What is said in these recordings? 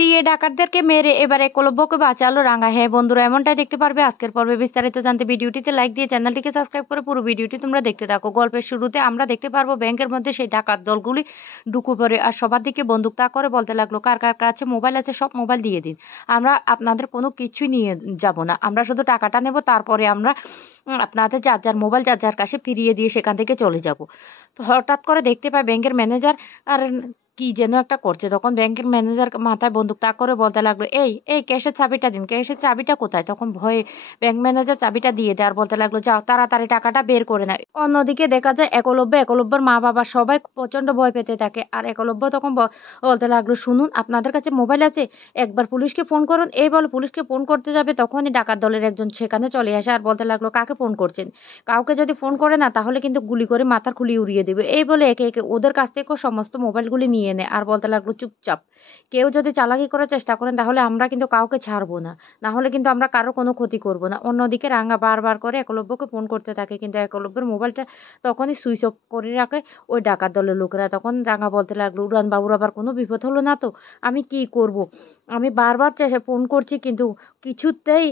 দিয়ে ডাকাতদেরকে মেরে এবার একলব্যকে বাঁচালো রাঙা। হ্যাঁ বন্ধুরা, এমনটাই দেখতে পারবে আজকের পর্বে। বিস্তারিত জানতে ভিডিওটিতে লাইক দিয়ে চ্যানেলটিকে সাবস্ক্রাইব করে পুরো ভিডিওটি তোমরা দেখতে থাকো। গল্পের শুরুতে আমরা দেখতে পারবো ব্যাংকের মধ্যে সেই ডাকাত দলগুলি ঢুকে পড়ে আর সবার দিকে বন্দুক তাক করে বলতে লাগলো, কার কার কাছে মোবাইল আছে সব মোবাইল দিয়ে দিন, আমরা আপনাদের কোনো কিছুই নিয়ে যাব না, আমরা শুধু টাকাটা নেব, তারপরে আমরা আপনাদের যার যার মোবাইল যার যার কাছে ফিরিয়ে দিয়ে সেখান থেকে চলে যাব। তো হঠাৎ করে দেখতে পায় ব্যাংকের ম্যানেজার আর কি যেন একটা করছে। তখন ব্যাংকের ম্যানেজার মাথায় বন্দুক তাক করে বলতে লাগলো, এই এই ক্যাশের চাবিটা দিন, ক্যাশের চাবিটা কোথায়? তখন ভয়ে ব্যাংক ম্যানেজার চাবিটা দিয়ে দেয় আর বলতে লাগলো, যাও তাড়াতাড়ি টাকাটা বের করে নেয়। অন্যদিকে দেখা যায় একলব্যর মা বাবা সবাই প্রচন্ড ভয় পেতে থাকে। আর একলব্য তখন বলতে লাগলো, শুনুন আপনাদের কাছে মোবাইল আছে, একবার পুলিশকে ফোন করুন। এই বলে পুলিশকে ফোন করতে যাবে, তখনই ডাকাত দলের একজন সেখানে চলে আসে আর বলতে লাগলো, কাকে ফোন করছেন? কাউকে যদি ফোন করে না তাহলে কিন্তু গুলি করে মাথার খুলি উড়িয়ে দেবে। এই বলে একে একে ওদের কাছ থেকেও সমস্ত মোবাইলগুলি নিয়ে নেয় আর বলতে লাগলো, চুপচাপ কেউ যদি চালাকি করার চেষ্টা করেন তাহলে আমরা কিন্তু কাউকে ছাড়বো না, না হলে কিন্তু আমরা কারো কোনো ক্ষতি করব না। অন্যদিকে রাঙা বারবার করে একলব্যকে ফোন করতে থাকে, কিন্তু একলব্যের মোবাইলটা তখনই সুইচ অফ করে রাখে ওই ডাকাত দলের লোকেরা। তখন রাঙা বলতে লাগলো, উড়ান বাবুর আবার কোনো বিপদ হলো না তো? আমি কি করব, আমি বারবার ফোন করছি কিন্তু কিছুতেই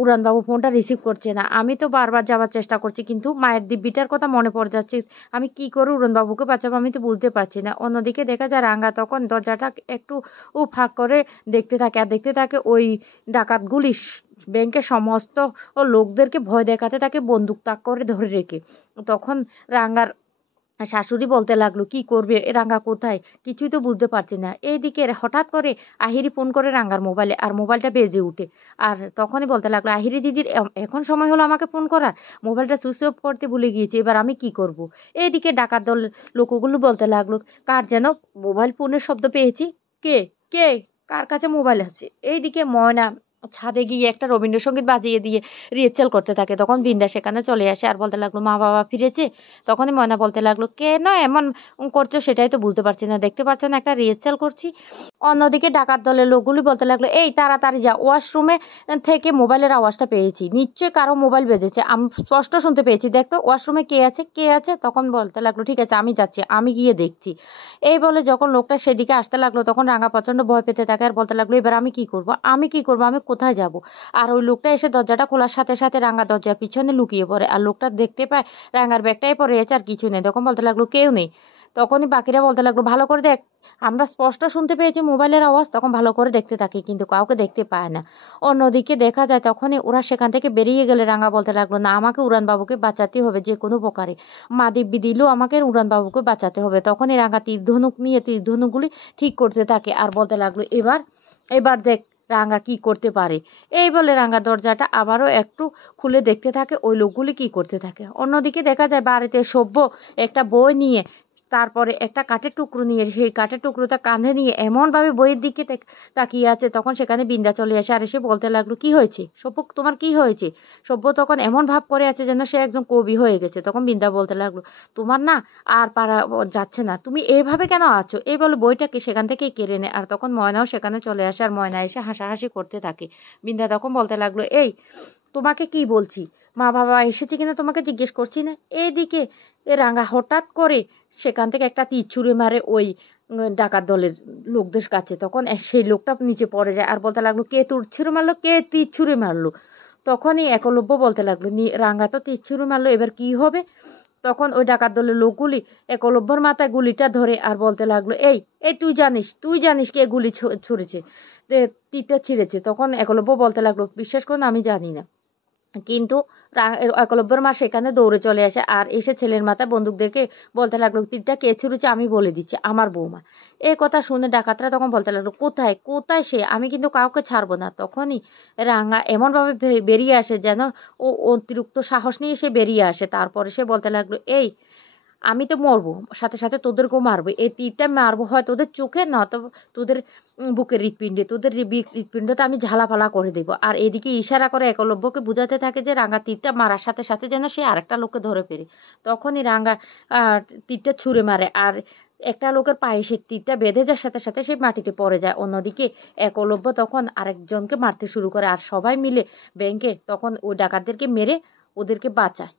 উড়ানবাবু ফোনটা রিসিভ করছে না, আমি তো বারবার যাওয়ার চেষ্টা করছি কিন্তু মায়ের দিব্যিটার কথা মনে পড়ে যাচ্ছে, আমি কি করে উড়ানবাবুকে বাঁচাবো আমি তো বুঝতে পারছি না। অন্যদিকে দেখা যায় রাঙা তখন দরজাটা একটু ফাঁক করে দেখতে থাকে আর দেখতে থাকে ওই ডাকাতগুলি ব্যাংকের সমস্ত লোকদেরকে ভয় দেখাতে থাকে বন্দুক তাক করে ধরে রেখে। তখন রাঙ্গার শাশুড়ি বলতে লাগলো, কি করবে রাঙ্গা কোথায়, কিছুই তো বুঝতে পারছি না। এইদিকে হঠাৎ করে আহিরি ফোন করে রাঙ্গার মোবাইলে আর মোবাইলটা বেজে উঠে। আর তখনই বলতে লাগলো, আহিরি দিদির এখন সময় হলো আমাকে ফোন করার, মোবাইলটা সুইচ অফ করতে ভুলে গিয়েছি, এবার আমি কি করব। এইদিকে ডাকাত দল লোকগুলো বলতে লাগলো, কার যেন মোবাইল ফোনের শব্দ পেয়েছি, কে কে কার কাছে মোবাইল আছে? এইদিকে ময়না ছাদে গিয়ে একটা রবীন্দ্রসঙ্গীত বাজিয়ে দিয়ে রিহার্সাল করতে থাকে। তখন বিন্দা সেখানে চলে আসে আর বলতে লাগলো, মা বাবা ফিরেছে? তখনই ময়না বলতে লাগলো, কে না এমন করছো সেটাই তো বুঝতে পারছি না, দেখতে পাচ্ছ না একটা রিহার্সাল করছি। অন্যদিকে ডাকাত দলের লোকগুলি বলতে লাগলো, এই তাড়াতাড়ি যা, ওয়াশরুমে থেকে মোবাইলের আওয়াজটা পেয়েছি, নিশ্চয়ই কারো মোবাইল বেজেছে, আমি স্পষ্ট শুনতে পেয়েছি, দেখতো ওয়াশরুমে কে আছে কে আছে। তখন বলতে লাগলো, ঠিক আছে আমি যাচ্ছি, আমি গিয়ে দেখছি। এই বলে যখন লোকটা সেদিকে আসতে লাগলো তখন রাঙা প্রচন্ড ভয় পেতে থাকে আর বলতে লাগলো, এবার আমি কি করব, আমি কি করব, আমি কোথায় যাব? আর ওই লোকটা এসে দরজাটা খোলার সাথে সাথে রাঙা দরজার পিছনে লুকিয়ে পড়ে আর লোকটা দেখতে পায় রাঙার ব্যাগটাই পড়ে আছে আর কিছু নেই। তখন বলতে লাগলো, কেউ নেই। তখনই বাকিরা বলতে লাগলো, ভালো করে দেখ, আমরা স্পষ্ট শুনতে পেয়েছি মোবাইলের আওয়াজ। তখন ভালো করে দেখতে থাকি কিন্তু কাউকে দেখতে পায় না। অন্যদিকে দেখা যায় তখনই ওরা সেখান থেকে বেরিয়ে গেলে রাঙা বলতে লাগলো, না আমাকে উড়ানবাবুকে বাঁচাতে হবে যে কোনো প্রকারে, মা দিব্যি দিলেও আমাকে উড়ানবাবুকে বাঁচাতে হবে। তখনই রাঙা তীরধনুক নিয়ে তীরধনুকগুলি ঠিক করতে থাকে আর বলতে লাগলো, এবার এবার দেখ রাঙা কি করতে পারে। এই বলে রাঙা দরজাটা আবারও একটু খুলে দেখতে থাকে ওই লোকগুলি কি করতে থাকে। অন্যদিকে দেখা যায় বাড়িতে সভ্য একটা বই নিয়ে, তারপরে একটা কাঠের টুকরো নিয়ে, সেই কাঠের টুকরোটা কাঁধে নিয়ে এমনভাবে বইয়ের দিকে তাকিয়ে আছে। তখন সেখানে বিন্দা চলে আসে আর এসে বলতে লাগলো, কি হয়েছে সভ্য, তোমার কি হয়েছে? সভ্য তখন এমন ভাব করে আছে যেন সে একজন কবি হয়ে গেছে। তখন বিন্দা বলতে লাগলো, তোমার না আর পারা যাচ্ছে না, তুমি এইভাবে কেন আছো? এই বলে বইটাকে সেখান থেকেই কেড়ে নেয়। আর তখন ময়নাও সেখানে চলে আসে আর ময়না এসে হাসাহাসি করতে থাকে। বিন্দা তখন বলতে লাগলো, এই তোমাকে কি বলছি, মা বাবা এসেছে কিনা তোমাকে জিজ্ঞেস করছি না। এইদিকে রাঙা হঠাৎ করে সেখান থেকে একটা তীর ছুঁড়ে মারে ওই ডাকাত দলের লোকদের কাছে। তখন সেই লোকটা নিচে পড়ে যায় আর বলতে লাগলো, কে তুর ছুঁড়ে মারলো, কে তীর ছুঁড়ে মারলো? তখনই একলব্য বলতে লাগলো, রাঙা তো তীর ছুঁড়ে মারলো, এবার কি হবে? তখন ওই ডাকাত দলের লোকগুলি একলব্যর মাথায় গুলিটা ধরে আর বলতে লাগলো, এই এই তুই জানিস কে গুলি ছুঁড়েছে, তীরটা ছিঁড়েছে? তখন একলব্য বলতে লাগলো, বিশ্বাস করুন আমি জানি না। কিন্তু একলব্যর মা সেখানে দৌড়ে চলে আসে আর এসে ছেলের মাথায় বন্দুক দেখে বলতে লাগলো, তীরটা কে ছুঁড়েছে আমি বলে দিচ্ছি, আমার বৌমা। এই কথা শুনে ডাকাতরা তখন বলতে লাগলো, কোথায় কোথায় সে, আমি কিন্তু কাউকে ছাড়বো না। তখনই রাঙা এমনভাবে বেরিয়ে আসে যেন ও অতিরিক্ত সাহস নিয়ে সে বেরিয়ে আসে। তারপরে সে বলতে লাগলো, এই আমি তো মরবো, সাথে সাথে তোদেরকেও মারবো, এই তীরটা মারবো হয় তোদের চোখে, না তো তোদের বুকের হৃৎপিণ্ডে, তোদের হৃৎপিণ্ডটা আমি ঝালাফালা করে দেবো। আর এদিকে ইশারা করে একলব্যকে বুঝাতে থাকে যে রাঙা তীরটা মারার সাথে সাথে যেন সে আরেকটা লোককে ধরে ফেরে। তখনই রাঙা তীরটা ছুঁড়ে মারে আর একটা লোকের পায়ে সে তীরটা বেঁধে যাওয়ার সাথে সাথে সে মাটিতে পড়ে যায়। অন্যদিকে একলব্য তখন আরেকজনকে মারতে শুরু করে আর সবাই মিলে ব্যাংকে তখন ওই ডাকাতদেরকে মেরে ওদেরকে বাঁচায়।